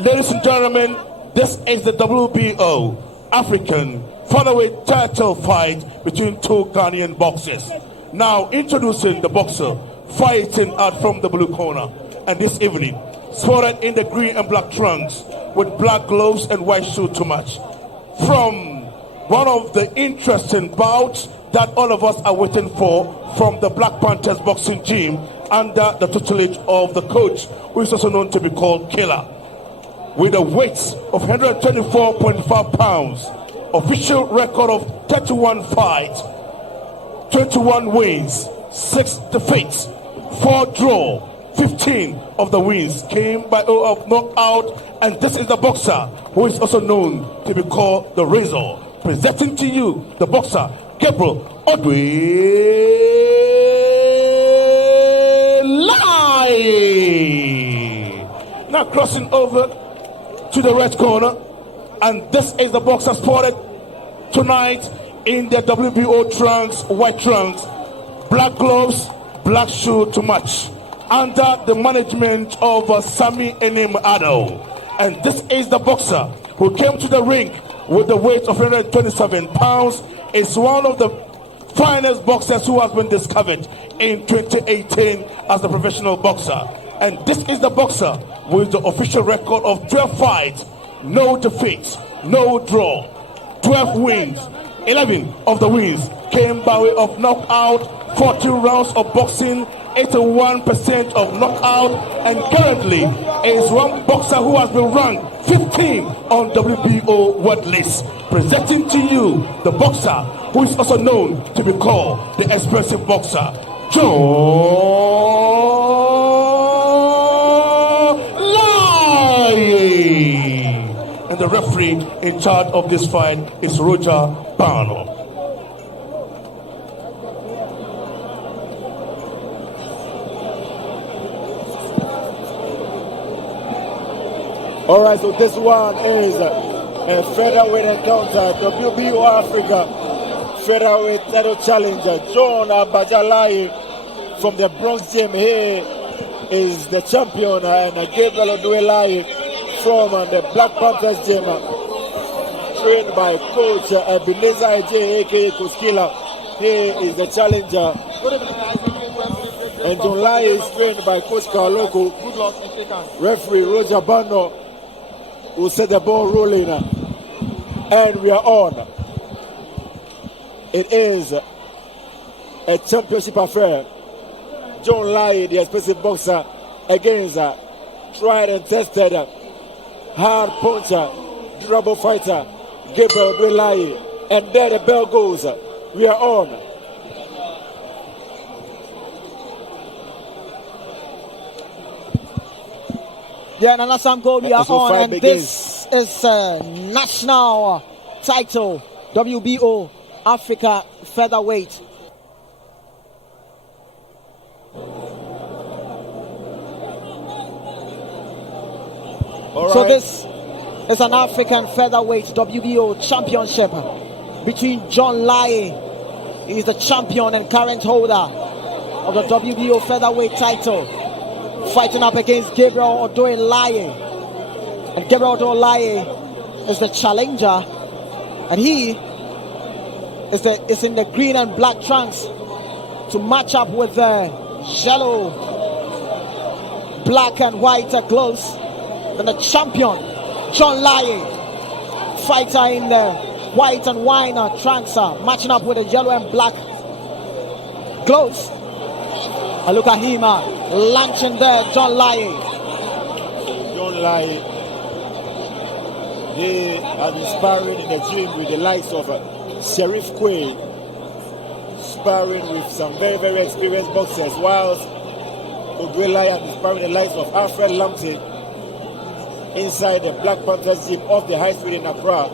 Ladies and gentlemen, this is the WBO African featherweight title fight between two Ghanaian boxers. Now introducing the boxer fighting out from the blue corner, and this evening sported in the green and black trunks with black gloves and white shoe to match. From one of the interesting bouts that all of us are waiting for from the Black Panthers boxing gym under the tutelage of the coach, who is also known to be called Killer. With a weight of 124.5 pounds, official record of 31 fights, 21 wins, 6 defeats, 4 draw, 15 of the wins came by way of knockout, and this is the boxer who is also known to be called the Razor. Presenting to you the boxer Gabriel Laryea. Now crossing over to the red corner, and this is the boxer spotted tonight in the WBO trunks, white trunks, black gloves, black shoe to match, under the management of Sami Enim Ado. And this is the boxer who came to the ring with the weight of 127 pounds. Is one of the finest boxers who has been discovered in 2018 as a professional boxer. And this is the boxer with the official record of 12 fights, no defeats, no draw, 12 wins. 11 of the wins came by way of knockout, 40 rounds of boxing, 81% of knockout, and currently is one boxer who has been ranked 15 on WBO world list. Presenting to you the boxer who is also known to be called the expressive boxer, John Laryea. And the referee in charge of this fight is Roger Barno. All right, so this one is a featherweight encounter, WBO Africa featherweight title challenger, John Laryea from the Bronx gym. He is the champion, and Gabriel from the Black Panthers gym, trained by Coach Ebenezer J, aka Koskila. He is the challenger. And John Laryea is trained by Coach Kaloko. Referee Roger Bano will set the ball rolling. And we are on. It is a championship affair. John Laryea, the expensive boxer, against tried and tested hard puncher, durable fighter, Gabriel Laryea. And there the bell goes. We are on. Yeah, Nana Samko, we are on, and begins. This is a national title, WBO Africa featherweight. So this is an African featherweight WBO championship between John Laryea. He is the champion and current holder of the WBO featherweight title, fighting up against Gabriel Laryea. And Gabriel Laryea is the challenger, and he is in the green and black trunks to match up with the yellow, black and white gloves. And the champion, John Laryea, fighter in the white and wine trunks, matching up with the yellow and black gloves. And look at him launching there, John Laryea. John Laryea, he has been sparring in the gym with the likes of Sheriff Quay, sparring with some very, very experienced boxers, whilst Laryea has been sparring the likes of Alfred Lamptey inside the Black Panthers gym off the high street in Accra.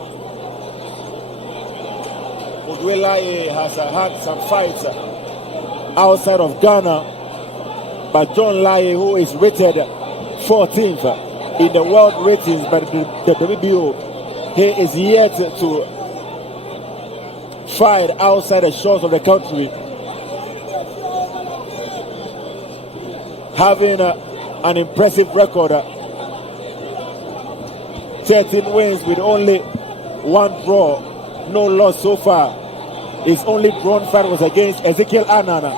Laryea has had some fights outside of Ghana, but John Laryea, who is rated 14th in the world ratings by the WBO, he is yet to fight outside the shores of the country, having an impressive record 13 wins with only 1 draw, no loss so far. His only drawn fight was against Ezekiel Anana.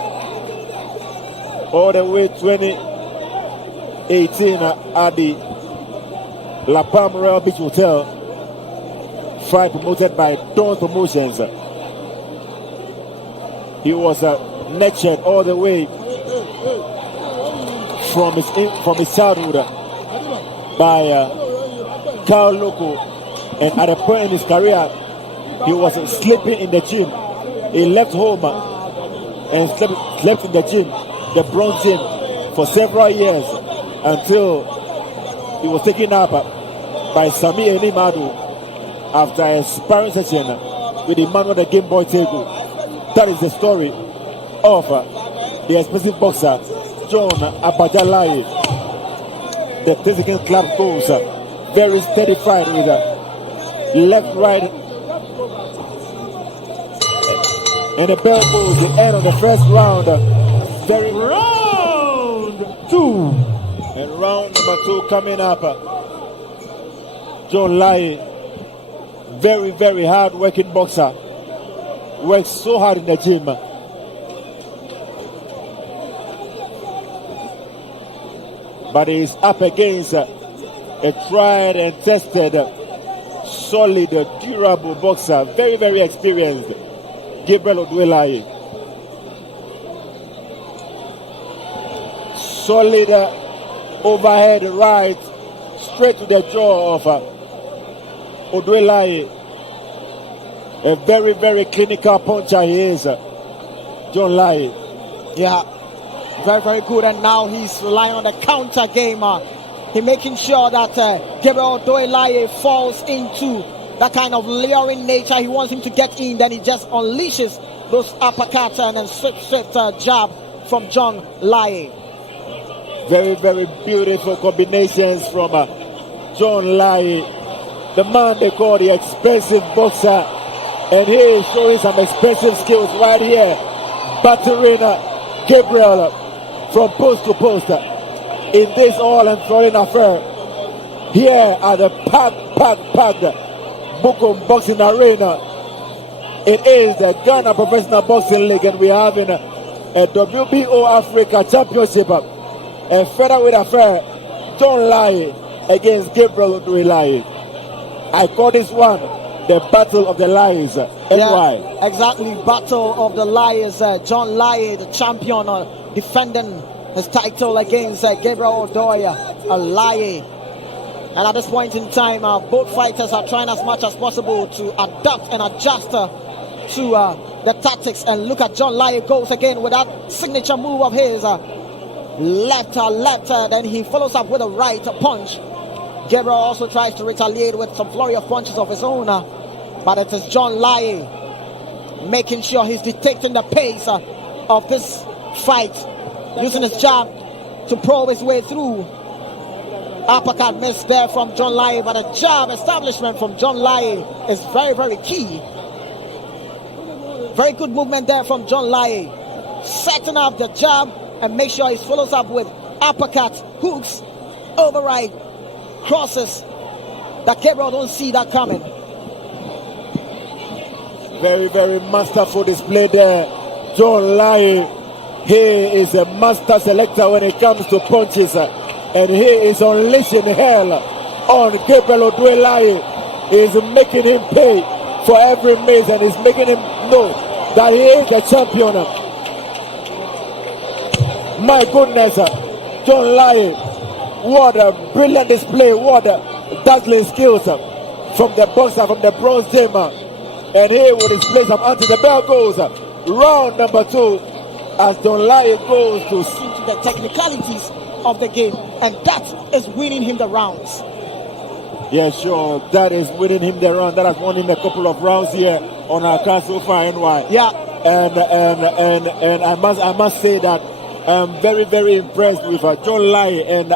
All the way 2018 at the La Palma Royal Beach Hotel. Fight promoted by Dawn Promotions. He was nurtured all the way from his childhood by Carl Loco, and at a point in his career he was sleeping in the gym. He left home and slept in the gym, the bronze gym, for several years until he was taken up by Sami Enimadu after a sparring session with the man on the Game Boy table. That is the story of the expensive boxer John Abajalaye. The 30 club goes very steady fight with left, right, and the bell goes the end of the first round. Very Round 2. and round number 2 coming up. John Laryea, very, very hard working boxer. Works so hard in the gym. But he's up against a tried and tested, solid, durable boxer. Very, very experienced. Gabriel Laryea. Solid overhead right, straight to the jaw of Laryea. A very, very clinical puncher he is, John Laryea. Yeah, very, very good. And now he's relying on the counter game. He's making sure that Gabriel Laryea falls into that kind of luring nature. He wants him to get in, then he just unleashes those uppercuts and then swift jab from John Laryea. Very, very beautiful combinations from John Laryea, the man they call the expensive boxer. And he is showing some expensive skills right here, battering Gabriel from post to post in this all-enthralling affair here at the packed Bukum Boxing Arena. It is the Ghana Professional Boxing League, and we're having a WBO Africa Championship, a featherweight affair. John Laryea against Gabriel Laryea. I call this one the Battle of the Liars. Yeah, exactly. Battle of the Liars. John Laryea, the champion, defending his title against Gabriel Laryea. And at this point in time, both fighters are trying as much as possible to adapt and adjust to the tactics. And look at John Laryea goes again with that signature move of his. Left, then he follows up with a right punch. Gabriel also tries to retaliate with some flurry of punches of his own. But it is John Laryea making sure he's dictating the pace of this fight, using his jab to probe his way through. Uppercut missed there from John Laryea, but a jab establishment from John Laryea is very, very key. Very good movement there from John Laryea, setting up the jab and make sure he follows up with uppercuts, hooks, override, crosses that Gabriel don't see that coming. Very, very masterful display there. John Laryea, he is a master selector when it comes to punches, and he is unleashing hell on Gabriel Laryea. He is making him pay for every miss, and he's making him know that he is the champion. My goodness, John Laryea, what a brilliant display, what a dazzling skills from the boxer, from the bronze gym. And here will display some until the bell goes. Round number 2 as John Laryea goes to see to the technicalities of the game, and that is winning him the rounds. Yeah, sure, that is winning him the round. That has won him a couple of rounds here on our card so far, NY. Yeah, and I must say that I'm very, very impressed with John Laryea, and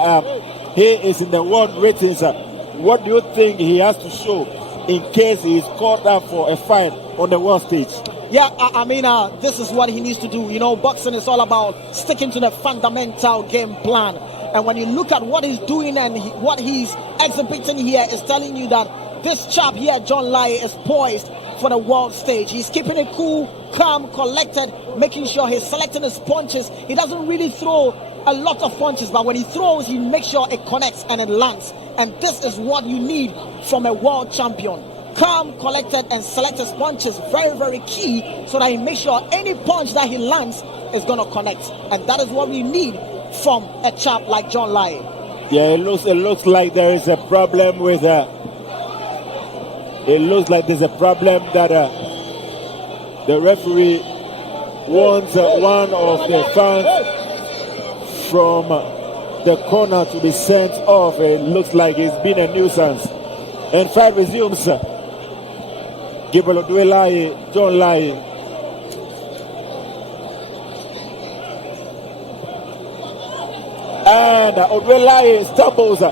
he is in the world ratings. What do you think he has to show in case he is called up for a fight on the world stage? Yeah, I mean, this is what he needs to do. You know, boxing is all about sticking to the fundamental game plan. And when you look at what he's doing and what he's exhibiting here, is telling you that this chap here, John Laryea, is poised for the world stage. He's keeping it cool, calm, collected, making sure he's selecting his punches. He doesn't really throw a lot of punches, but when he throws, he makes sure it connects and it lands. And this is what you need from a world champion. Calm, collected, and select his punches. Very, very key, so that he makes sure any punch that he lands is going to connect. And that is what we need from a chap like John Laryea. Yeah, it looks like there is a problem with it looks like there's a problem that the referee wants one of the fans from the corner to be sent off. It looks like it's been a nuisance. And fight resumes. Gabriel Laryea, John Laryea. And Laryea stumbles.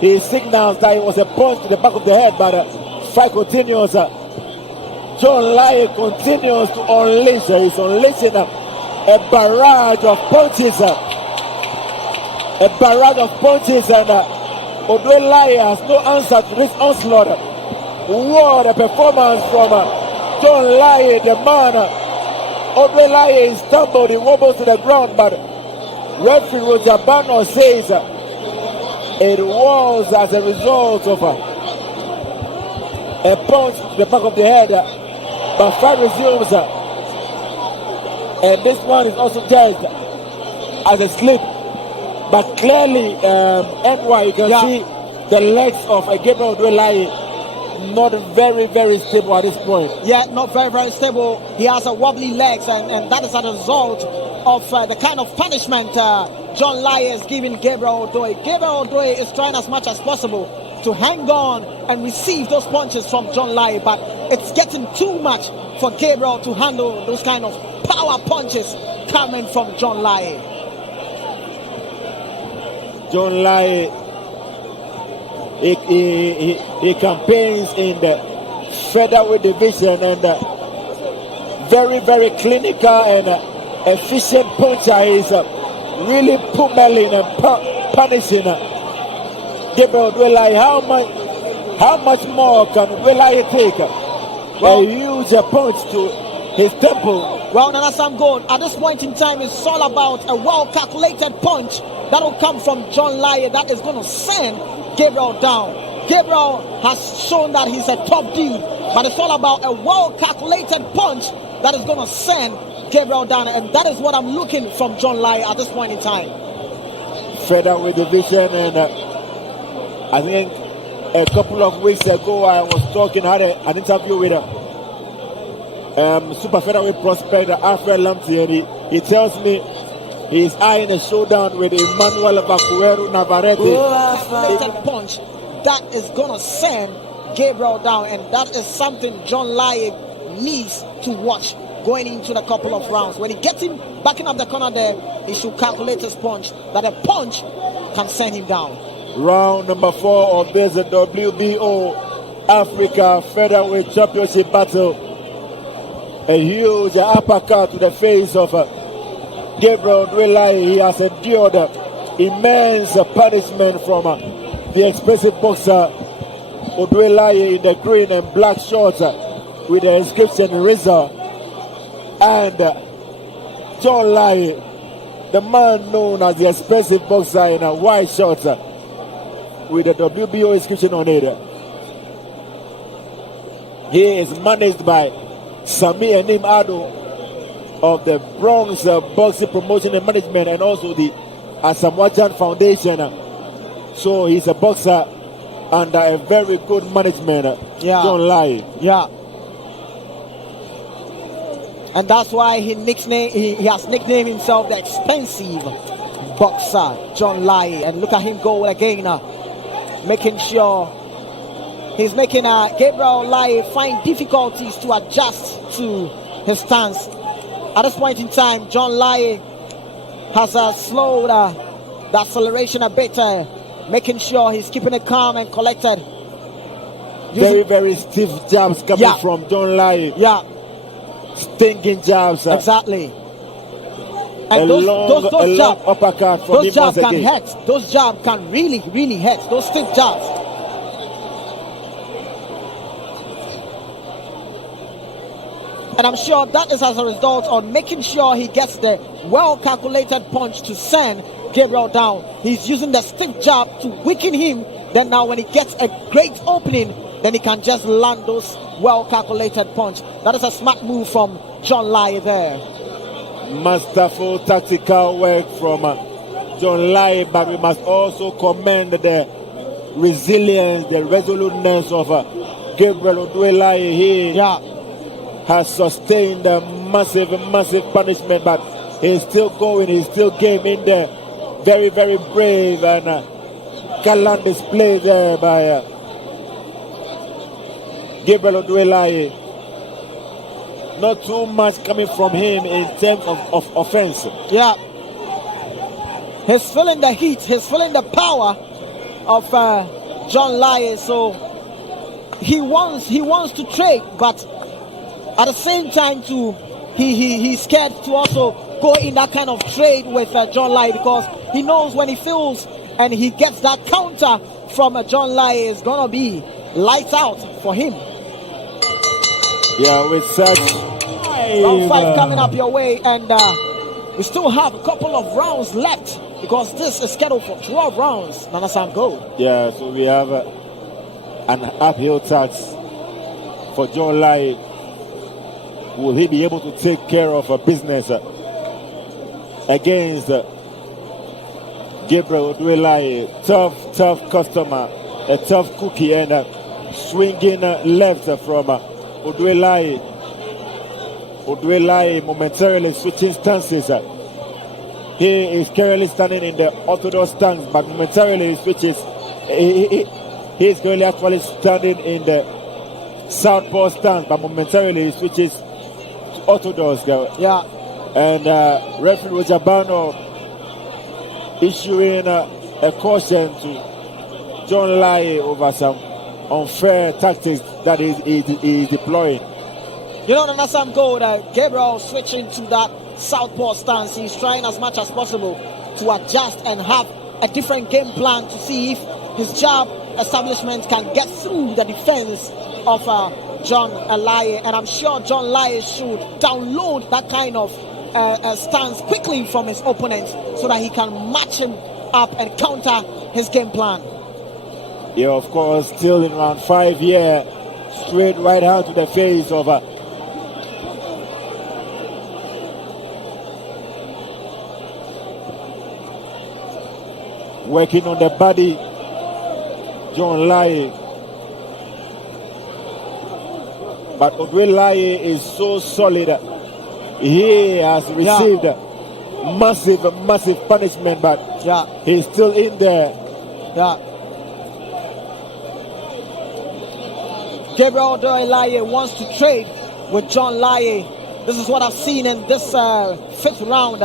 He signals that it was a punch to the back of the head, but fight continues. John Laryea continues to unleash. He's unleashing a barrage of punches. A barrage of punches, and Laryea has no answer to this onslaught. What a performance from John Laryea, the man. Laryea is stumbled, he wobbles to the ground, but referee Rojabano says it was as a result of a punch to the back of the head. But fight resumes, and this one is also judged as a slip. But clearly, NY, you can see the legs of Gabriel Laryea not very, very stable at this point. Yeah, not very, very stable. He has a wobbly legs, and that is a result of the kind of punishment John Laryea is giving Gabriel Odoye. Gabriel Odoye is trying as much as possible to hang on and receive those punches from John Laryea, but it's getting too much for Gabriel to handle those kind of power punches coming from John Laryea. John Laryea, he campaigns in the featherweight division, and very, very clinical and efficient puncher. He's really pummeling and punishing Gabriel Laryea. How much more can Laryea take? A huge punch to his temple. Well, Nana Sam Gold, at this point in time, it's all about a well-calculated punch that will come from John Laryea that is going to send Gabriel down. Gabriel has shown that he's a top dude, but it's all about a well-calculated punch that is going to send Gabriel down, and that is what I'm looking from John Laryea at this point in time. Featherweight division, and I think a couple of weeks ago I had an interview with super featherweight prospect Alfred Lamptey, and he tells me he's eyeing a showdown with Emmanuel Bakuero Navarrete. A punch that is gonna send Gabriel down, and that is something John Laryea needs to watch going into the couple of rounds. When he gets him backing up the corner there, he should calculate his punch, that a punch can send him down. Round number 4 of this WBO Africa Featherweight Championship battle. A huge uppercut to the face of Gabriel Laryea. He has endured immense punishment from the expensive boxer Laryea in the green and black shorts with the inscription Rizza, and John Laryea, the man known as the expensive boxer in a white shorts with the WBO inscription on it. He is managed by Sami Enim Ado of the Bronx Boxing Promotion and Management, and also the Asamoah Foundation. So he's a boxer under a very good management, John Laryea. Yeah. And that's why he has nicknamed himself the expensive boxer, John Laryea. And look at him go again, making sure he's making Gabriel Laryea find difficulties to adjust to his stance. At this point in time, John Laryea has slowed the acceleration a bit, making sure he's keeping it calm and collected. Very, very stiff jabs coming from John Laryea. Yeah. Stinging jabs. Exactly. And those long uppercut from those him jabs once can again. hurt. Those jabs can really, really hurt. Those stiff jabs. And I'm sure that is as a result of making sure he gets the well-calculated punch to send Gabriel down. He's using the stiff jab to weaken him. Then now when he gets a great opening, then he can just land those well-calculated punch. That is a smart move from John Laryea there. Masterful tactical work from John Laryea, but we must also commend the resilience, the resoluteness of Gabriel Laryea. He has sustained a massive punishment, but he's still going, he's still game in there. Very, very brave and gallant display there by Gabriel Laryea. Not too much coming from him in terms of offense. Yeah. He's feeling the heat. He's feeling the power of John Laryea. So he wants to trade, but at the same time too, he's scared to also go in that kind of trade with John Laryea, because he knows when he feels and he gets that counter from John Laryea, it's gonna be lights out for him. Yeah, with such round 5 coming up your way, and we still have a couple of rounds left because this is scheduled for 12 rounds. Nanasan go. Yeah, so we have an uphill task for John Laryea. Will he be able to take care of a business against Gabriel Laryea? Tough customer, a tough cookie, and swinging left from Laryea. Laryea momentarily switching stances. He is currently standing in the orthodox stance, but momentarily he switches. He is currently actually standing in the southpaw stance, but momentarily he switches to orthodox. Yeah. And referee Jabano issuing a caution to John Laryea over some unfair tactics that he is deploying. You know, the Nassam goal, Gabriel switching to that southpaw stance. He's trying as much as possible to adjust and have a different game plan to see if his jab establishment can get through the defense of John Laryea. And I'm sure John Laryea should download that kind of stance quickly from his opponent so that he can match him up and counter his game plan. Yeah, of course, still in round 5 here. Straight right hand to the face of working on the body, John Laryea. But Laryea is so solid. He has received massive punishment, but he's still in there. Yeah. Gabriel Laryea wants to trade with John Laryea. This is what I've seen in this 5th round.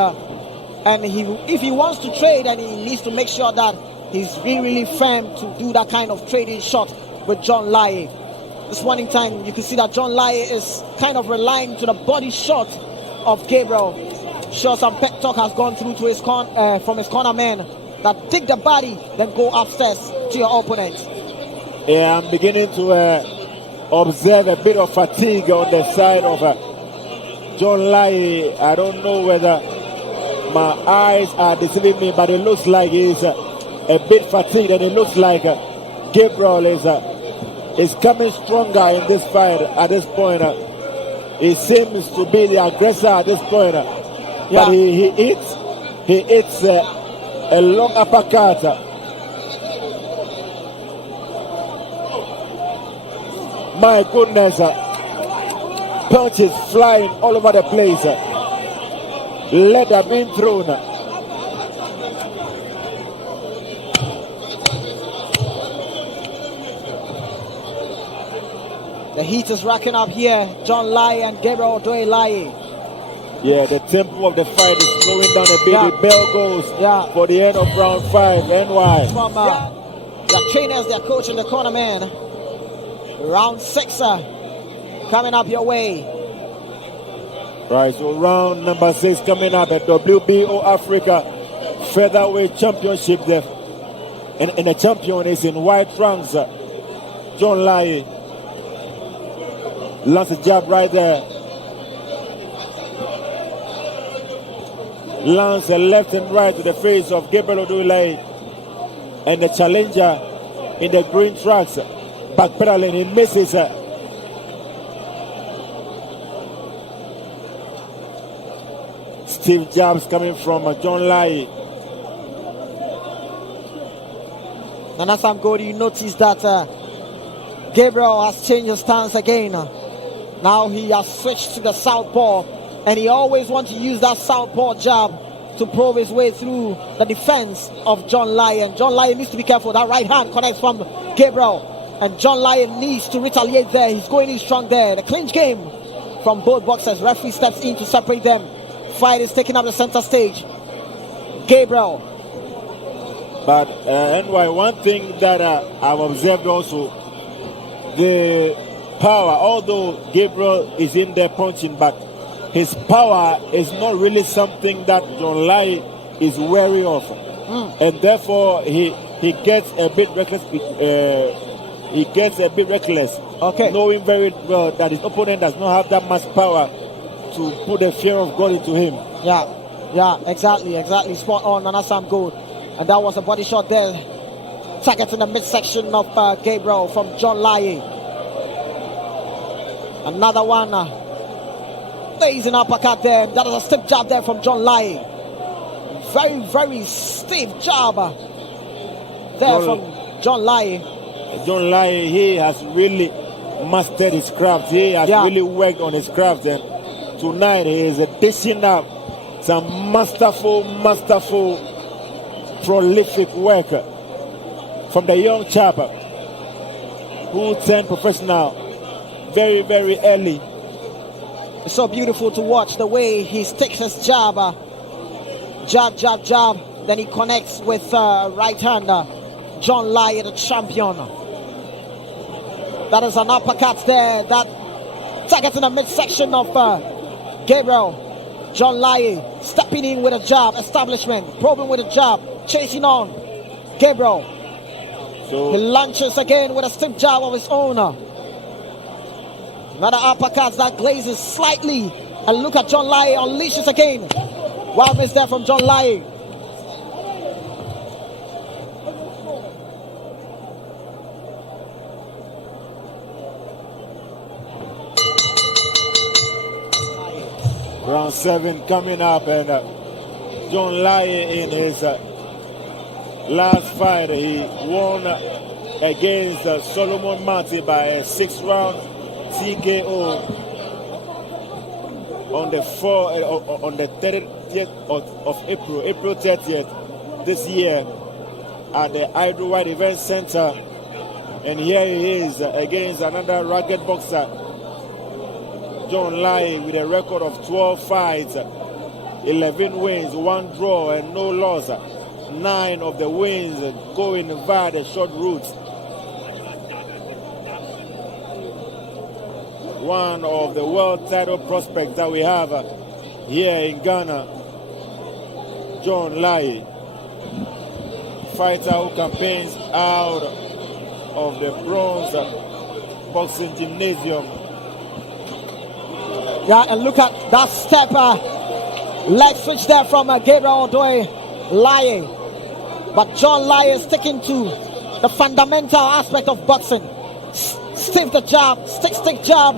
And if he wants to trade, and he needs to make sure that he's really firm to do that kind of trading shot with John Laryea. This one in time, you can see that John Laryea is kind of relying to the body shot of Gabriel. Sure, some pep talk has gone through to his from his corner man that dig the body, then go upstairs to your opponent. Yeah, I'm beginning to observe a bit of fatigue on the side of John Laryea. I don't know whether my eyes are deceiving me, but it looks like he's a bit fatigued, and it looks like Gabriel is coming stronger in this fight at this point. He seems to be the aggressor at this point, but he hits a long uppercut. My goodness, punches flying all over the place. Leather being thrown. The heat is racking up here. John Laryea and Gabriel Laryea. Yeah, the tempo of the fight is slowing down a bit. The bell goes for the end of round 5. NY. From their trainers, their coach, and the corner man. Round 6 coming up your way. Right, so round number 6 coming up at WBO Africa Featherweight Championship there. And the champion is in white trunks, John Laryea. Lands a jab right there. Lands a left and right to the face of Gabriel Laryea. And the challenger in the green tracks, backpedaling, he misses. Stiff jabs coming from John Laryea. And as I'm going, you notice that Gabriel has changed his stance again. Now he has switched to the southpaw, and he always wants to use that southpaw jab to probe his way through the defense of John Laryea. And John Laryea needs to be careful. That right hand connects from Gabriel, and John Laryea needs to retaliate there. He's going in strong there. The clinch game from both boxers. Referee steps in to separate them. Fight is taking up the center stage. Gabriel. But NY, one thing that I've observed also, the power, although Gabriel is in there punching, but his power is not really something that John Laryea is wary of. And therefore he gets a bit reckless. Okay. Knowing very well that his opponent does not have that much power to put the fear of God into him. Yeah, exactly. Spot on, and that's good. And that was a body shot there. Target in the midsection of Gabriel from John Laryea. Another one. There is an uppercut there. That is a stiff jab there from John Laryea. Very, very stiff jab there from John Laryea. John Laryea, he has really mastered his craft. He has really worked on his craft. And tonight he is dishing up some masterful, prolific work from the young chap who turned professional very, very early. It's so beautiful to watch the way he sticks his jab. Jab. Then he connects with right hand. John Laryea, the champion. That is an uppercut there. That targets in the midsection of Gabriel. John Laryea stepping in with a jab. Establishment. Probing with a jab. Chasing on Gabriel. So he launches again with a stiff jab of his own. Another uppercut that glazes slightly. And look at John Laryea unleashes again. Wild miss there from John Laryea. Round 7 coming up, and John Laryea in his last fight, he won against Solomon Marty by a 6-round TKO on the 30th of April 30th this year at the Idle White Event Center. And here he is against another rugged boxer, John Laryea, with a record of 12 fights, 11 wins, 1 draw, and no loss. 9 of the wins going via the short routes. One of the world title prospects that we have here in Ghana, John Laryea, fighter who campaigns out of the Bronze Boxing Gymnasium. Yeah, and look at that step, leg switch there from Gabriel Laryea. But John Laryea sticking to the fundamental aspect of boxing. Stiff the jab, stick jab.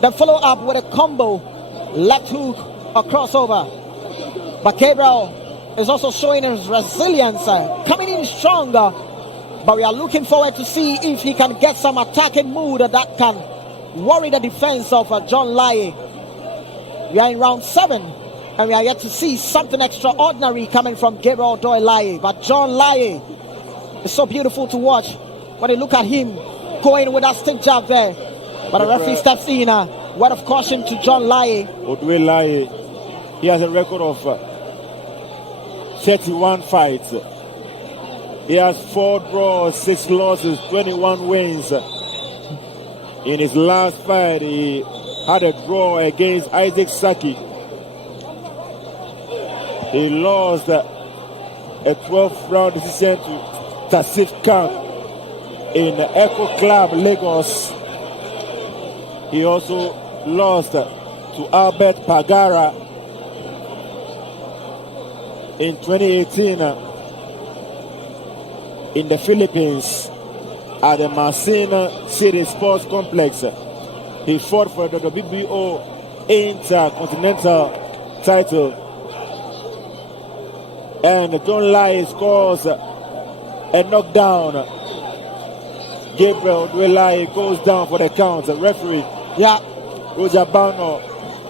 Then follow up with a combo, left hook or crossover. But Gabriel is also showing his resilience, coming in stronger. But we are looking forward to see if he can get some attacking mood that can worry the defense of John Laryea. We are in round 7, and we are yet to see something extraordinary coming from Gabriel Laryea. But John Laryea is so beautiful to watch when you look at him going with that stick jab there. But the referee steps in. Word of caution to John Laryea. Laryea, he has a record of 31 fights. He has 4 draws, 6 losses, 21 wins. In his last fight, he had a draw against Isaac Saki. He lost a 12th round decision to Tassif Khan in Echo Club, Lagos. He also lost to Albert Pagara in 2018 in the Philippines at the Marcin City Sports Complex. He fought for the WBO Intercontinental title. And John Lai scores a knockdown. Gabriel Lai goes down for the count. The referee, Roger Bano.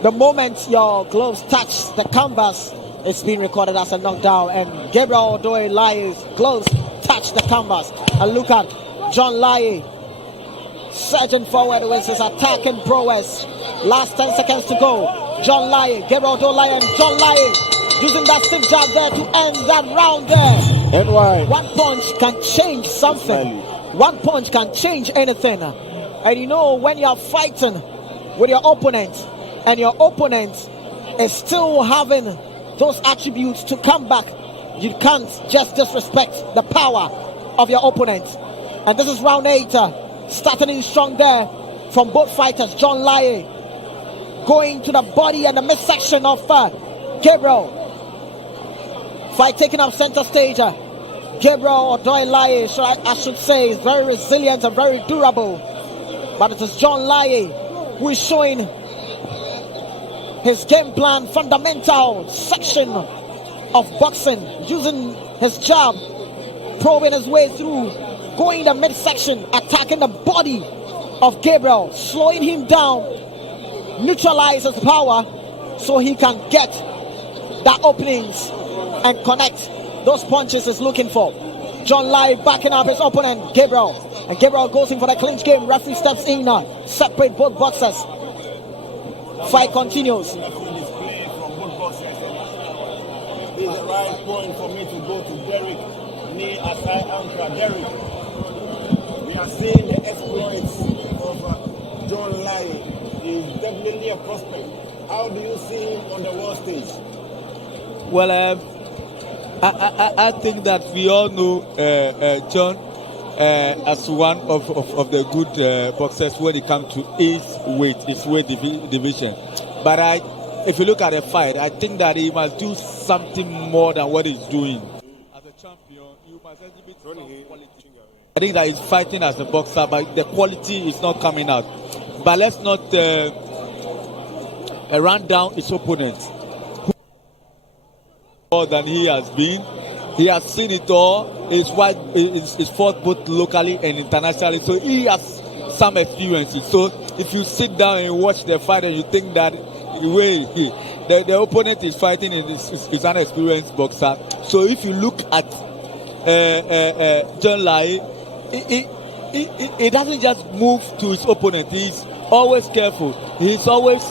The moment your gloves touch the canvas, it's being recorded as a knockdown. And Gabriel Lai's gloves touch the canvas. And look at John Lai surging forward with his attacking prowess. Last 10 seconds to go. John Lai, Gabriel Lai, and John Lai using that stiff jab there to end that round there. And why? One punch can change something. One punch can change anything. And you know, when you're fighting with your opponent and your opponent is still having those attributes to come back, you can't just disrespect the power of your opponent. And this is round 8, starting in strong there from both fighters. John Lai going to the body and the midsection of Gabriel. Fight taking up center stage. Gabriel Lai, I should say, is very resilient and very durable. But it is John Lai who is showing his game plan, fundamental section of boxing, using his jab, probing his way through, going the midsection, attacking the body of Gabriel, slowing him down, neutralize his power so he can get the openings and connect those punches he's looking for. John Lai backing up his opponent, Gabriel. And Gabriel goes in for the clinch game. Referee steps in, separate both boxers. Fight continues. This is the right point for me to go to Derek Ni Asai Ankara. Derek, we are seeing the exploits of John Lai. He is definitely a prospect. How do you see him on the world stage? Well, I think that we all know John as one of the good boxers when it comes to his weight division. But if you look at the fight, I think that he must do something more than what he's doing. As a champion, you must exhibit some quality. I think that he's fighting as a boxer, but the quality is not coming out. But let's not run down his opponents. More than he has been. He has seen it all. He's fought both locally and internationally, so he has some experiences. So if you sit down and watch the fight and you think that the way the opponent is fighting is an experienced boxer. So if you look at John Lai, he doesn't just move to his opponent. He's always careful. He's always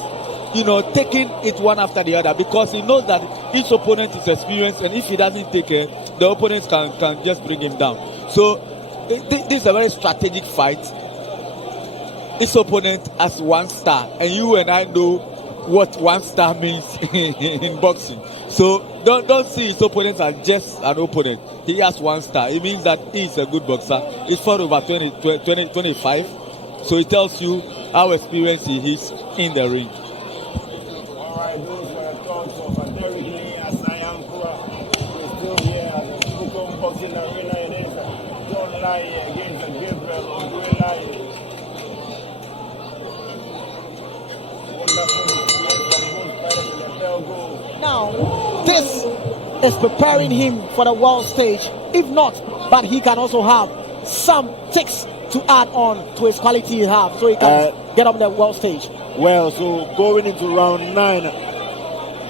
taking it one after the other, because he knows that each opponent is experienced, and if he doesn't take it, the opponents can just bring him down. So this is a very strategic fight. His opponent has 1 star, and you and I know what 1 star means in boxing. So don't see his opponent as just an opponent. He has 1 star. It means that he's a good boxer. He's fought over 25, so it tells you how experienced he is in the ring. Those were thoughts of Derek Lee Asai Ankara. We're still here at the Fukum Boxing Arena. It is John Lai against Gabriel Lai. Wonderful display from both fighters in the bell goal. Now, this is preparing him for the world stage. If not, but he can also have some ticks to add on to his quality he has, so he can get on the world stage. Well, so going into round 9,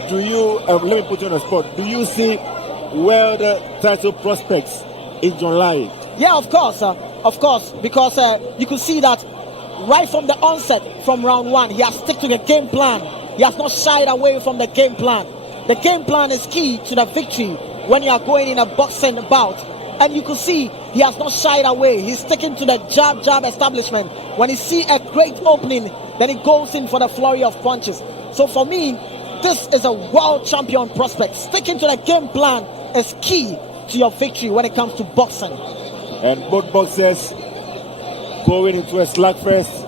do you, let me put you on the spot, do you see world title prospects in John Lai? Yeah, of course, because you could see that right from the onset, from round 1, he has stick to the game plan. He has not shied away from the game plan. The game plan is key to the victory when you are going in a boxing bout. And you could see he has not shied away. He's sticking to the jab establishment. When he see a great opening, then he goes in for the flurry of punches. So for me, this is a world champion prospect. Sticking to the game plan is key to your victory when it comes to boxing. And both boxers going into a slugfest.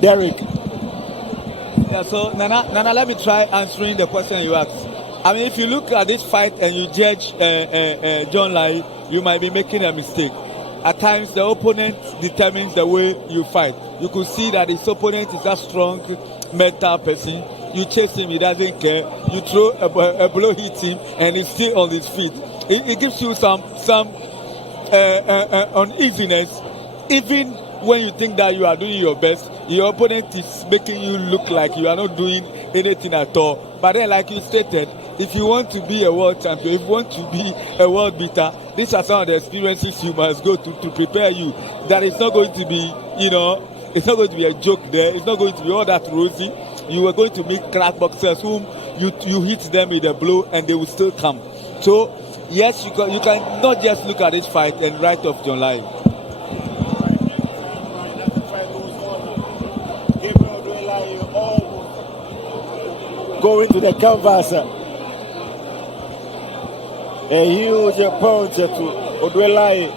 Derek. Yeah, so Nana, let me try answering the question you asked. I mean, if you look at this fight and you judge John Lai, you might be making a mistake. At times, the opponent determines the way you fight. You could see that his opponent is a strong mental person. You chase him, he doesn't care. You throw a blow, hit him, and he's still on his feet. It gives you some uneasiness. Even when you think that you are doing your best, your opponent is making you look like you are not doing anything at all. But then, like you stated, if you want to be a world champion, if you want to be a world beater, these are some of the experiences you must go to prepare you. That it's not going to be, it's not going to be a joke there. It's not going to be all that rosy. You are going to meet crack boxers whom you hit them with a blow and they will still come. So, yes, you can not just look at this fight and write off John Lai. Going to the canvas. A huge punch to Odwelai.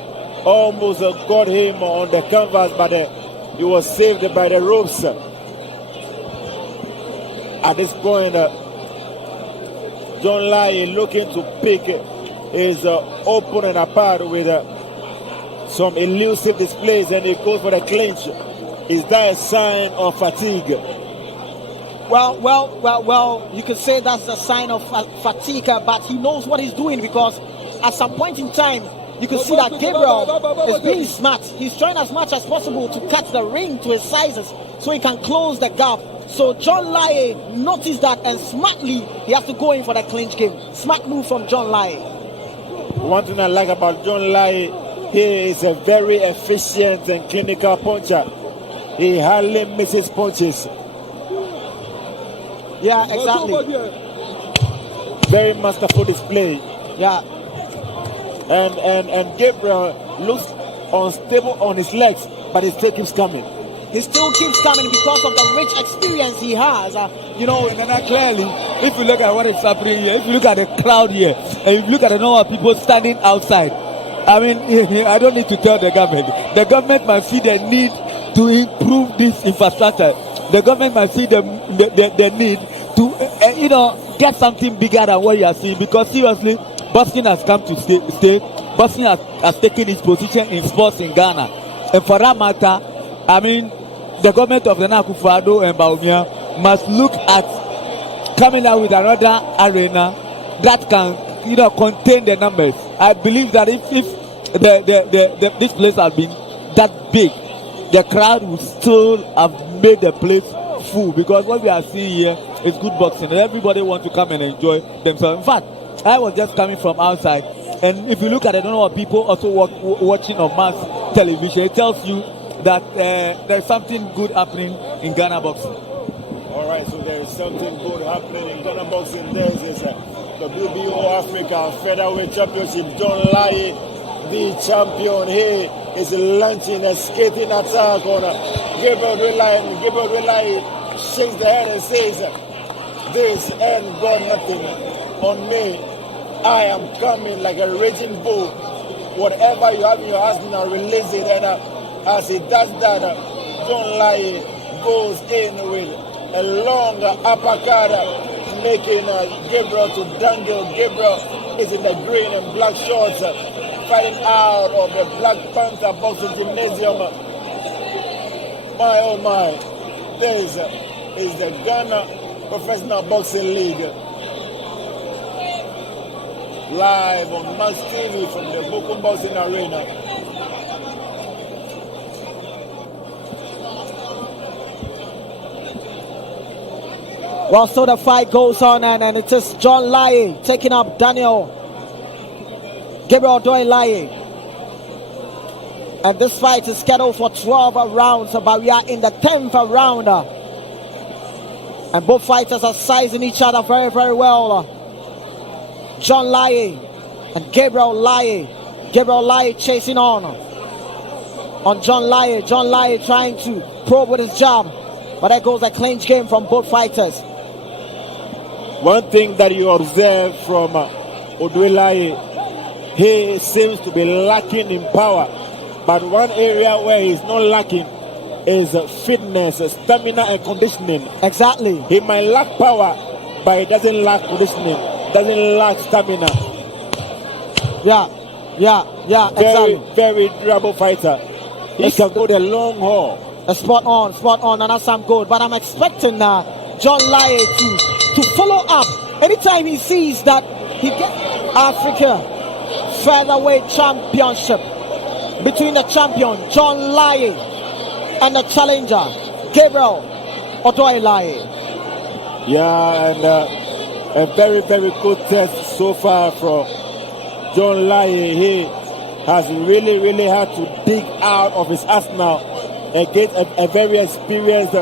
Almost got him on the canvas, but he was saved by the ropes. At this point, John Lai looking to pick his opponent apart with some elusive displays, and he goes for the clinch. Is that a sign of fatigue? Well, you could say that's a sign of fatigue, but he knows what he's doing, because at some point in time, you can see that Gabriel is being smart. He's trying as much as possible to cut the ring to his sizes so he can close the gap. So John Lai noticed that, and smartly, he has to go in for the clinch game. Smart move from John Lai. One thing I like about John Lai, he is a very efficient and clinical puncher. He hardly misses punches. Yeah, exactly. Very masterful display. Yeah. And Gabriel looks unstable on his legs, but he still keeps coming. He still keeps coming because of the rich experience he has. And clearly, if you look at what is happening here, if you look at the crowd here, and you look at the number of people standing outside, I mean, I don't need to tell the government. The government must see the need to improve this infrastructure. The government must see the need to, get something bigger than what you are seeing. Because seriously, boxing has come to stay. Boxing has taken its position in sports in Ghana. And for that matter, I mean, the government of Nana Akufo-Addo and Bawumia must look at coming out with another arena that can, contain the numbers. I believe that if this place had been that big, the crowd would still have made the place full, because what we are seeing here is good boxing and everybody wants to come and enjoy themselves. In fact, I was just coming from outside, and if you look at the number of people also watching on mass television, it tells you that there's something good happening in Ghana boxing. All right, so there is something good happening in Ghana boxing. There is WBO Africa Featherweight Championship. John Lai, the champion, he is launching a skating attack on Gabriel Dwelai. Gabriel Dwelai shakes the head and says, "This ain't got nothing on me. I am coming like a raging bull. Whatever you have in your hands, now release it." And as he does that, John Lai goes in with a long uppercut, making Gabriel to dangle. Gabriel is in the green and black shorts, fighting out of the Black Panther Boxing Gymnasium. My oh my, this is the Ghana Professional Boxing League. Live on Max TV from the Bokum Boxing Arena. Well, so the fight goes on, and it is John Lai taking up Gabriel Dwelai. And this fight is scheduled for 12 rounds, but we are in the 10th round. And both fighters are sizing each other very, very well. John Lai and Gabriel Lai. Gabriel Lai chasing on John Lai. John Lai trying to probe with his jab. But there goes a clinch game from both fighters. One thing that you observe from Oduelaye, he seems to be lacking in power. But one area where he's not lacking is fitness, stamina, and conditioning. Exactly. He might lack power, but he doesn't lack conditioning, doesn't lack stamina. Yeah, Very, exactly. very durable fighter. He can go the long haul. Spot on, and that's some good. But I'm expecting John Laryea to follow up anytime he sees that he gets Africa featherweight championship between the champion John Laryea and the challenger Gabriel Oduelaye. Yeah, and a very, very good test so far from John Laryea. He has really had to dig out of his arsenal against a very experienced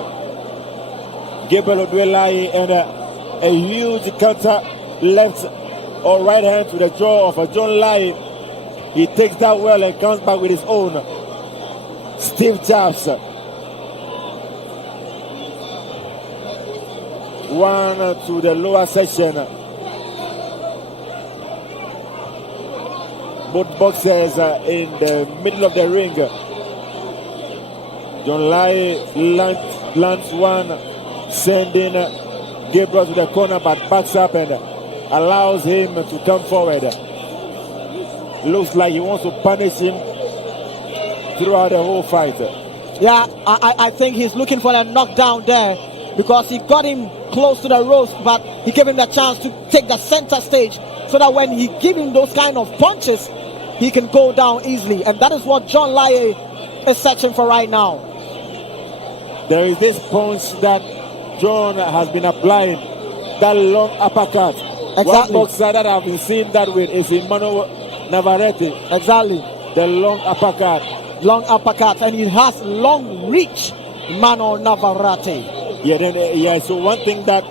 Gabriel Oduelaye, and a huge counter left or right hand to the jaw of John Laryea. He takes that well and comes back with his own stiff jabs. One to the lower section. Both boxers in the middle of the ring. John Laryea lands one, sending Gabriel to the corner, but backs up and allows him to come forward. Looks like he wants to punish him throughout the whole fight. Yeah, I think he's looking for a knockdown there because he got him close to the ropes, but he gave him the chance to take the center stage so that when he give him those kind of punches, he can go down easily. And that is what John Laryea is searching for right now. There is this punch that John has been applying, that long uppercut. Exactly. One boxer that I've been seeing that with is Emmanuel Navarrete. Exactly. The long uppercut. Long uppercut, and he has long reach, Emmanuel Navarrete. Yeah, so one thing that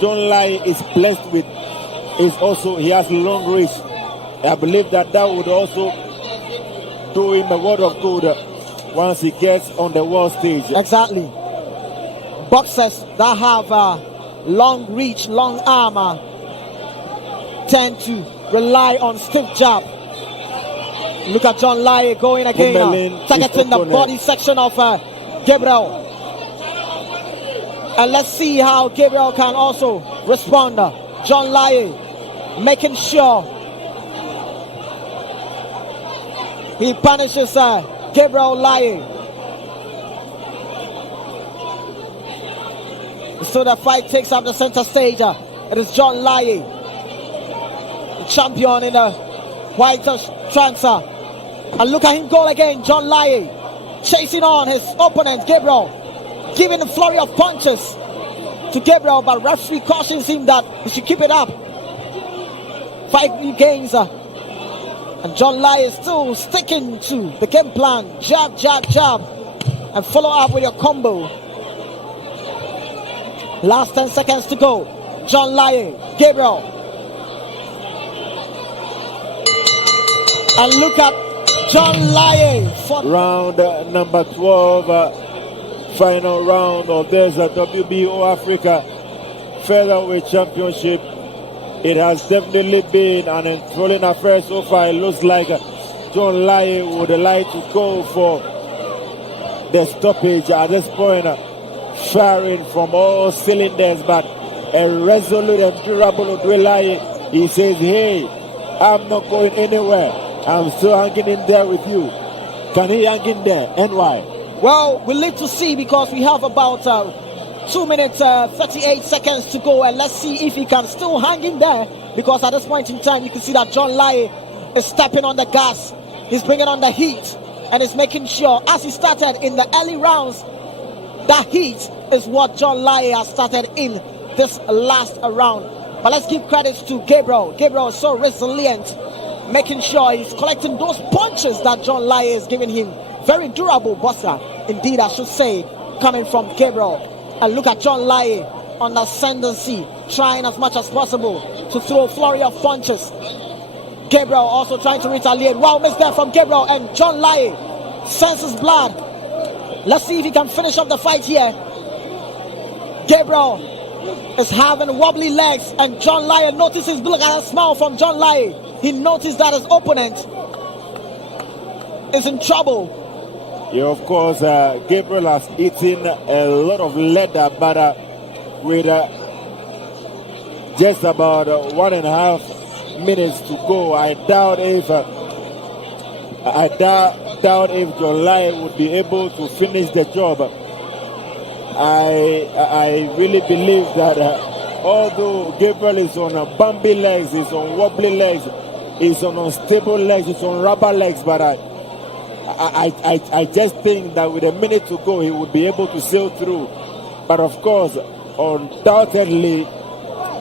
John Laryea is blessed with is also he has long reach. I believe that would also do him a world of good once he gets on the world stage. Exactly. Boxers that have long reach, long arm tend to rely on stiff jab. Look at John Laryea going again, targeting the body section of Gabriel. And let's see how Gabriel can also respond. John Laryea making sure he punishes Gabriel Laryea. So the fight takes up the center stage. It is John Laryea, the champion in the white trunks. And look at him go again. John Laryea chasing on his opponent Gabriel, giving a flurry of punches to Gabriel, but referee cautions him that he should keep it up. 5 gains. And John Laryea is still sticking to the game plan. Jab, jab, jab. And follow up with your combo. Last 10 seconds to go. John Laryea, Gabriel. And look at John Laryea. Round number 12. Final round of this WBO Africa Featherweight Championship. It has definitely been an enthralling affair so far. It looks like John Laryea would like to go for the stoppage at this point, firing from all cylinders, but a resolute and durable Oduelaye. He says, hey, I'm not going anywhere. I'm still hanging in there with you. Can he hang in there? And why? Well, we'll need to see because we have about 2 minutes 38 seconds to go, and let's see if he can still hang in there, because at this point in time you can see that John Laryea is stepping on the gas. He's bringing on the heat and is making sure, as he started in the early rounds, that heat is what John Laryea has started in this last round. But let's give credits to Gabriel. Gabriel is so resilient, making sure he's collecting those punches that John Laryea is giving him. Very durable boxer, indeed, I should say, coming from Gabriel. And look at John Laryea on the ascendancy, trying as much as possible to throw a flurry of punches. Gabriel also trying to retaliate. Wow, missed there from Gabriel, and John Laryea senses blood. Let's see if he can finish up the fight here. Gabriel is having wobbly legs, and John Laryea notices, look at a smile from John Laryea. He noticed that his opponent is in trouble. Yeah, of course, Gabriel has eaten a lot of leather, but with just about 1.5 minutes to go, I doubt if John Laryea would be able to finish the job. I really believe that although Gabriel is on bumpy legs, he's on wobbly legs, he's on unstable legs, he's on rubber legs, but I just think that with a minute to go, he would be able to sail through. But of course, undoubtedly,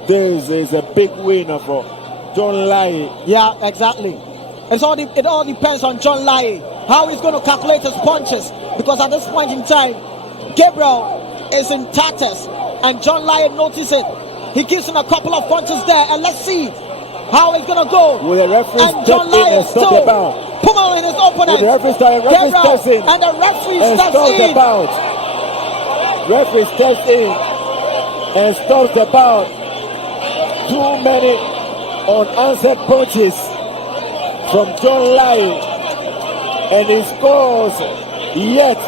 this is a big win for John Laryea. Yeah, exactly. It all depends on John Laryea, how he's going to calculate his punches. Because at this point in time, Gabriel is in tatters, and John Laryea notices it. He gives him a couple of punches there, and let's see how it's going to go. Will the referee and John Laryea stop the bout? Pummeling his opponent. Will the referee steps in and the referee and steps stops in. the bout. Referee steps in and stops the bout. Too many unanswered punches from John Laryea, and he scores yet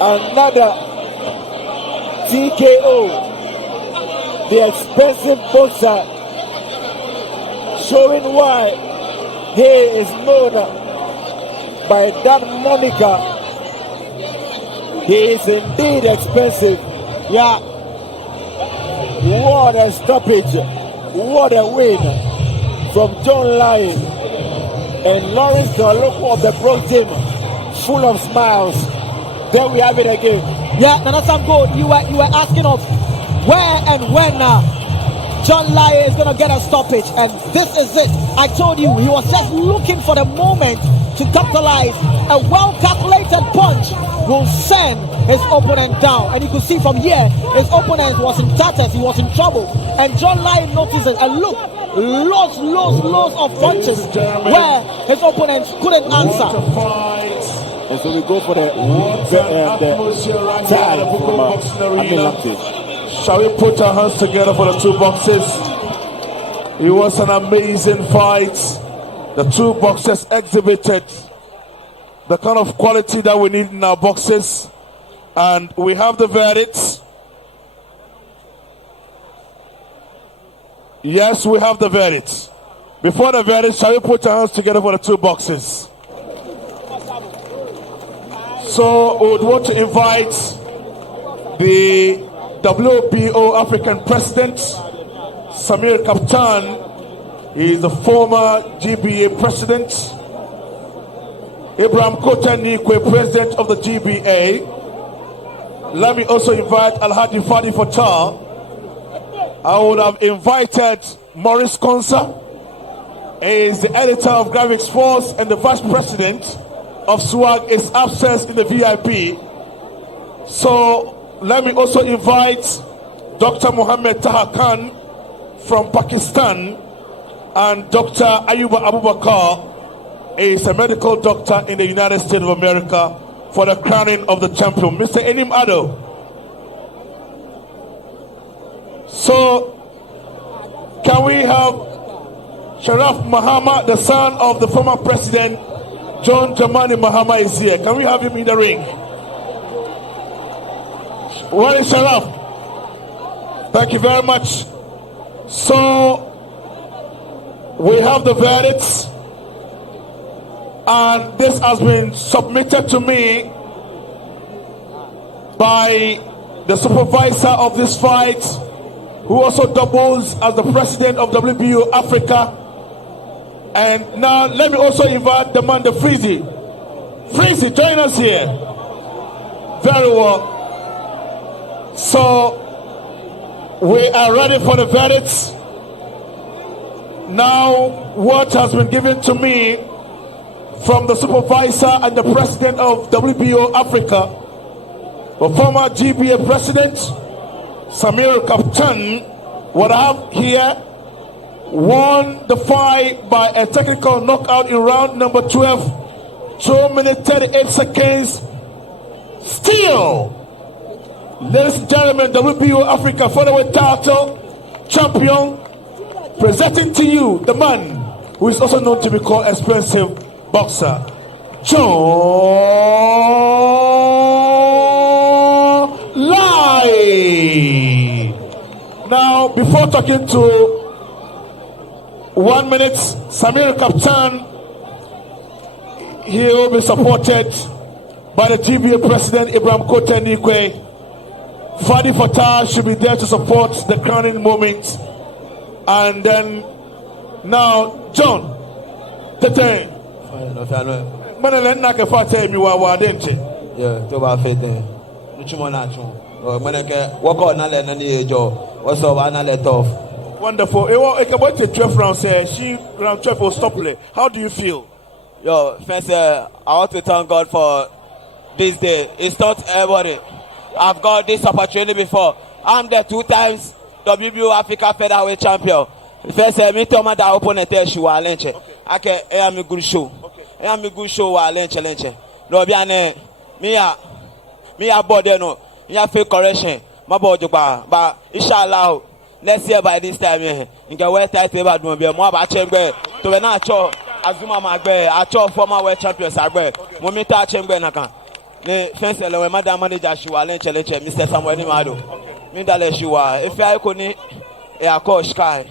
another TKO. The expensive boxer, showing why he is known by that moniker. He is indeed expensive. Yeah. What a stoppage. What a win from John Laryea. And Lawrence, the local of the pro team, full of smiles. There we have it again. Yeah, Nana Samgo, you were asking us where and when John Laryea is going to get a stoppage, and this is it. I told you, he was just looking for the moment to capitalize. A well-calculated punch will send his opponent down, and you could see from here, his opponent was in tatters, he was in trouble, and John Laryea notices, and look, loads of punches where his opponents couldn't answer. And so we go for the tie from Shall we put our hands together for the two boxers? It was an amazing fight. The two boxers exhibited the kind of quality that we need in our boxers. And we have the verdicts. Yes, we have the verdicts. Before the verdict, shall we put our hands together for the two boxers? So we would want to invite the WBO African President, Samir Kaptan. He is the former GBA President. Abraham Kotanikwe, President of the GBA. Let me also invite Alhaji Fadi Fatah. I would have invited Maurice Konsa. He is the editor of Graphics Force and the Vice President of SWAG, is absent in the VIP. So let me also invite Dr. Mohammed Taha Khan from Pakistan, and Dr. Ayuba Abubakar is a medical doctor in the United States of America for the crowning of the champion, Mr. Enim Ado. So can we have Sharaf Mahama, the son of the former president, John Dramani Mahama, is here. Can we have him in the ring? Where is Sharaf? Thank you very much. So we have the verdicts, and this has been submitted to me by the supervisor of this fight, who also doubles as the president of WBO Africa. And now let me also invite the man, the Freezy. Freezy, join us here. Very well. So we are ready for the verdicts. Now what has been given to me from the supervisor and the president of WBO Africa, the former GBA president, Samir Kaptan, what I have here, won the fight by a technical knockout in round number 12, 2 minutes 38 seconds, Still, ladies and gentlemen, WBO Africa featherweight title champion, presenting to you the man who is also known to be called expensive boxer, John Laryea. Now, before talking to 1 minute, Samir Kaptan, he will be supported by the GBA president, Ibrahim Kote Nikwe. Fadi Fatah should be there to support the crowning moment. And then, now, John, Tete. Manelen Naka Fatah, you are Wadente. Yeah, to our faith. Nuchumanacho. Walk on Nalen and the Joe. What's up, Anna let off? Wonderful. I went to 12 rounds. She round 12 will stop play. How do you feel? Yo, first, I want to thank God for this day. It's not everybody. I've got this opportunity before. I'm the 2 times WBO Africa featherweight champion. First, me to my opponent show wa lenche. Okay, I am a good show. I am a good show wa lenche. No biane, me a body no. Me a fake correction. My body but inshallah next year by this time you can wear tight about no be more about chamber to be na cho Azuma magbe a cho former world champions agbe. Momita chamber na kan. Ne fence le madam manager show wa lenche Mr. Samuel Nimado. Me dale show if I koni e akọ sky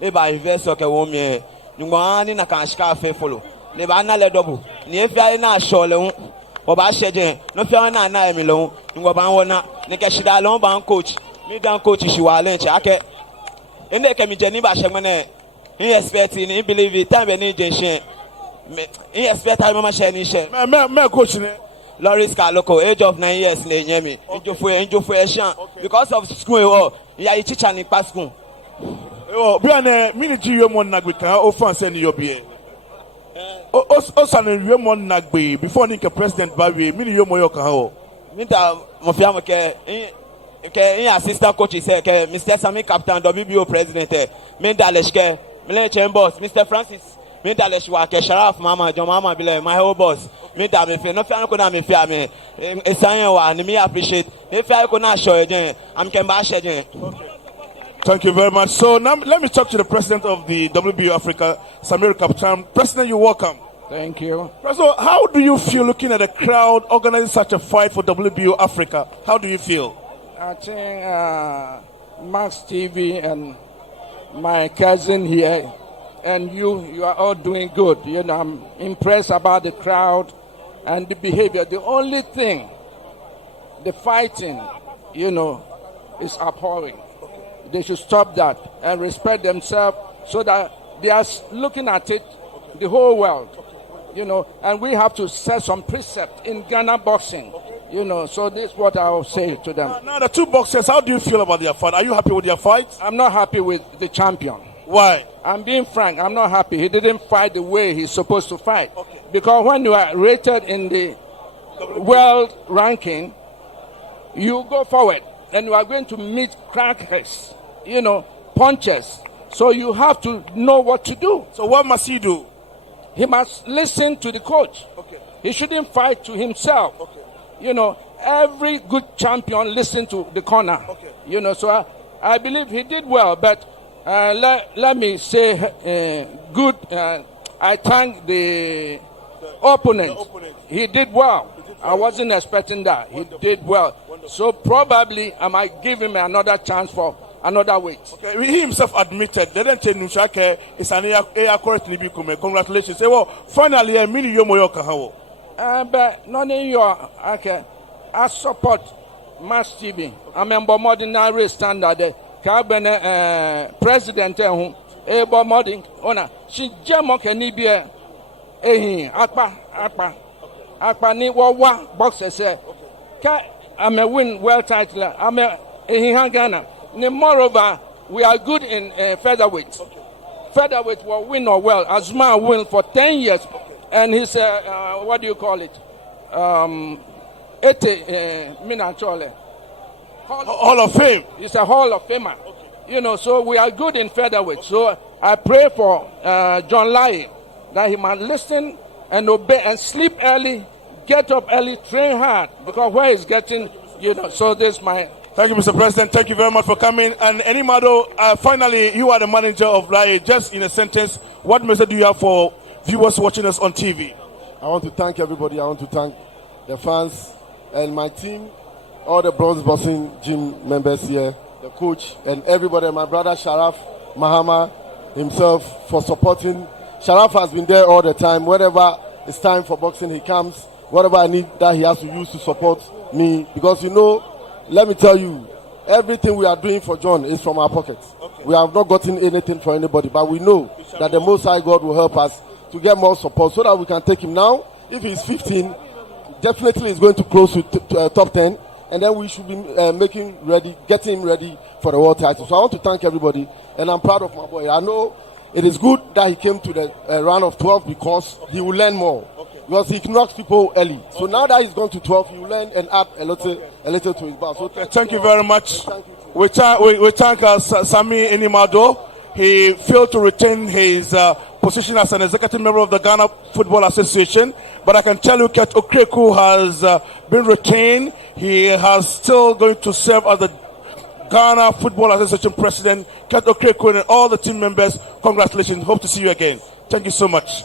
le ba invest okay wo me ngwa na kan sky fe follow le ba na le double ni if I na show le oba sheje no fi na na emi lo ngwa ba wona ne ke shida lo ba coach me dan coach shi wa lenche ake ene ke mi je ni ba shegmene he expect ni believe it time be ni jenchen he expect time mama share ni share me coach ne Loris Kaloko, age of 9 years, ne nyemi. Injofo Eshan. Because of school, ya teacher ni pass school. Biane, minute you mon nagbe kan offense ni yobi. O san you mon nagbe before ni ke president ba we mini yo moyo kan ho. Minta mo fi am ke assistant coach say ke Mr. Sami captain WBO president minta leshke Milen Chambers Mr. Francis minta leshwa ke Sharaf mama John mama bile my whole boss. Me da me fe no fe ko na me fe ame esan wa ni me appreciate me fe ko na show again am can ba share again. Thank you very much. So now let me talk to the president of the WBO Africa, Samir Kaptan. President, you're welcome. Thank you. President, how do you feel looking at the crowd organizing such a fight for WBO Africa? How do you feel? I think Max TV and my cousin here and you are all doing good. You know, I'm impressed about the crowd and the behavior. The only thing, the fighting, you know, is abhorring. They should stop that and respect themselves so that they are looking at it, the whole world, you know, and we have to set some precept in Ghana boxing, you know, so this is what I will say to them. Now, the two boxers, how do you feel about their fight? Are you happy with their fight? I'm not happy with the champion. Why? I'm being frank, I'm not happy. He didn't fight the way he's supposed to fight. Okay. Because when you are rated in the world ranking, you go forward and you are going to meet crackers, you know, punches. So you have to know what to do. So what must he do? He must listen to the coach. Okay. He shouldn't fight to himself. Okay. You know, every good champion listens to the corner. Okay. You know, so I believe he did well, but let me say good. I thank the opponent. He did well. I wasn't expecting that. Wonderful. He did well. Wonderful. So probably I might give him another chance for another weight. Okay. He himself admitted they didn't tell Nushake it's an air correct Nibikume. Congratulations. Say, well, finally, a mini yomoyoka. But none in your okay. I support Mass TV. I'm a more ordinary standard. President who able modern ona she jamo kanibia akpa ni wa boxers ka I'm a win world title I'm a Ghana. Moreover, we are good in featherweight. Featherweight will win or well. Azuma win for 10 years, and he's what do you call it? 80 Minachole. Hall of Fame. He's a Hall of Famer. You know, so we are good in featherweight. So I pray for John Laryea that he might listen and obey and sleep early, get up early, train hard, because where he's getting, so this my... Thank you, Mr. President. Thank you very much for coming. And Animado, finally, you are the manager of Laryea. Just in a sentence, what message do you have for viewers watching us on TV? I want to thank everybody. I want to thank the fans and my team, all the bronze boxing gym members here, the coach, and everybody. My brother Sharaf Mahama himself for supporting. Sharaf has been there all the time. Whenever it's time for boxing, he comes. Whatever I need that he has to use to support me. Because let me tell you, everything we are doing for John is from our pockets. Okay. We have not gotten anything for anybody, but we know that the Most High God will help us to get more support so that we can take him now. If he's 15, definitely he's going to close to top 10, and then we should be getting him ready for the world title. So I want to thank everybody, and I'm proud of my boy. I know it is good that he came to the round of 12 because he will learn more. Okay. Because he knocks people early. So now that he's gone to 12, he will learn and add a little to his bounce. So thank you very much. We thank Sami Inimado. He failed to retain his position as an executive member of the Ghana Football Association. But I can tell you, Ket Okreku has been retained. He has still going to serve as the Ghana Football Association president. Ket Okreku and all the team members, congratulations. Hope to see you again. Thank you so much.